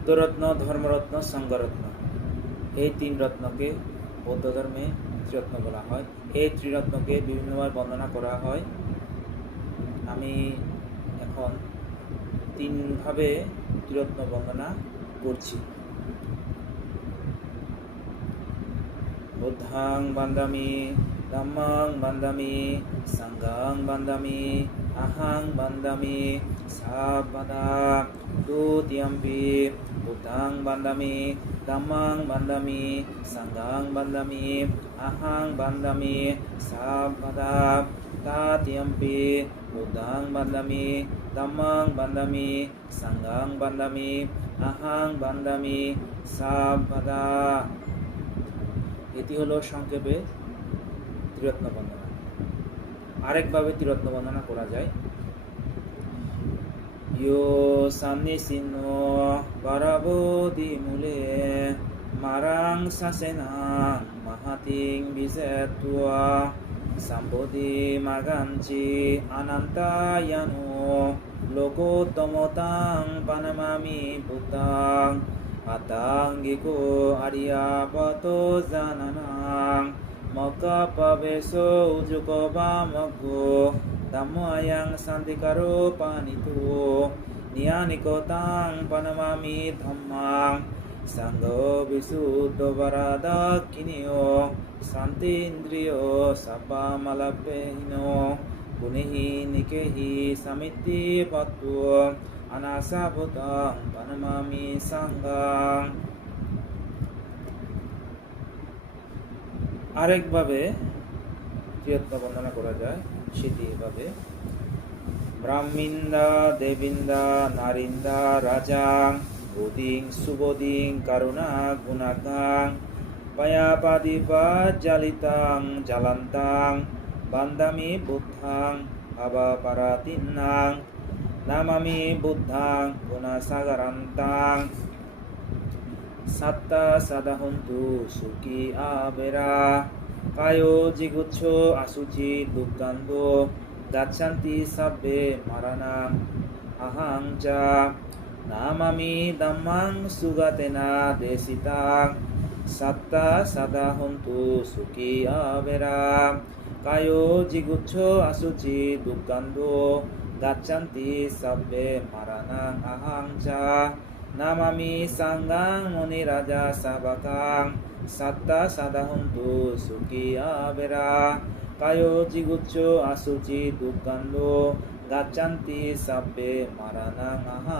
বুদ্ধরত্ন, ধর্মরত্ন, সংঘরত্ন, এই তিন রত্নকে বৌদ্ধ ধর্মে ত্রিরত্ন বলা হয়। এই ত্রিরত্নকে বিভিন্নভাবে বর্ণনা করা হয়। আমি এখন তিনভাবে ত্রিরত্ন বর্ণনা করছি। বুদ্ধাং বান্দামি, ধম্মাং বান্দামি, সংঘাং বান্দামি, আহাং বান্দামি, সাববাদা তুতিয়াম্পি। বুদ্ধাং বান্দামি, ধম্মাং বান্দামি, সংঘাং বান্দামি, আহাং বান্দামি, সাববাদা তাতিয়াম্পি। বুদ্ধাং বান্দামি, ধম্মাং বান্দামি, সংঘাং বান্দামি, আহাং বান্দামি, সাববাদা। এটি হলো সংক্ষেপে ত্রিরত্ন বর্ণনা। আরেকভাবে ত্রিরত্ন বর্ণনা করা যায়। ইয়ো সামনিসিনো বারাবোধি মূলে মারাং সাসেনাং মাহাতিং বিজেতুয়া সাম্বোধি মাগাঞ্চি অনন্তায়ানো লোকোত্তমতাং পানমামি বুদ্ধাং আতাঙ্গিকো আরিয়াপতো জানানাং মক্কাপবেশো উজুকো বামগ্গো ধম্মায়াং শান্তিকারো পানিতো নিয়ানিকো তাং পানমামি ধম্মাং সাঙ্গো বিশুদ্ধ বরাদাক্ষিণীয় শান্তিন্দ্রিয় সাব্বামালাপেহিনো গুণেহি নিকেহি সামিতি পত্তু অনাসাভূতং পানমামি সাঙ্গাং। আরেকভাবে ত্রিরত্ন বর্ণনা করা যায়, সেটি এভাবে। ব্রাহ্মিন্দা দেবিন্দা নারিন্দা রাজাং বোধিং সুবোধিং কারুণা গুণাগাং পায়াপাদিপা জালিতাং জালান্তাং বান্দামি বুদ্ধাং ভাবাপারাতিন্নাং নামামি বুদ্ধাং গুণাসাগরান্তাং সাত্তা সাদাহন্তু সুখী আবেরা কায়ো জিগুচ্ছো আসুচি দুঃখান্দো গাচ্ছান্তি সাব্বে মারানাং আহাং চা নামামি ধম্মাং সুগাতেনা দেশিতাং সাত্তা সাদাহন্তু সুখী আবেরা কায়ো জিগুচ্ছো আসুচি দুঃখান্দো গাচ্ছান্তি সাব্বে মারানাং আহাং চা নামামি সাঙ্গাং মনিরাজা সাবাকাং সাত্তা সাদাহন্তু সুখী আবেরা কায়ো জিগুচ্ছো আসুচি দুঃখান্দো গাচ্ছান্তি সাব্বে মারানাং আহাং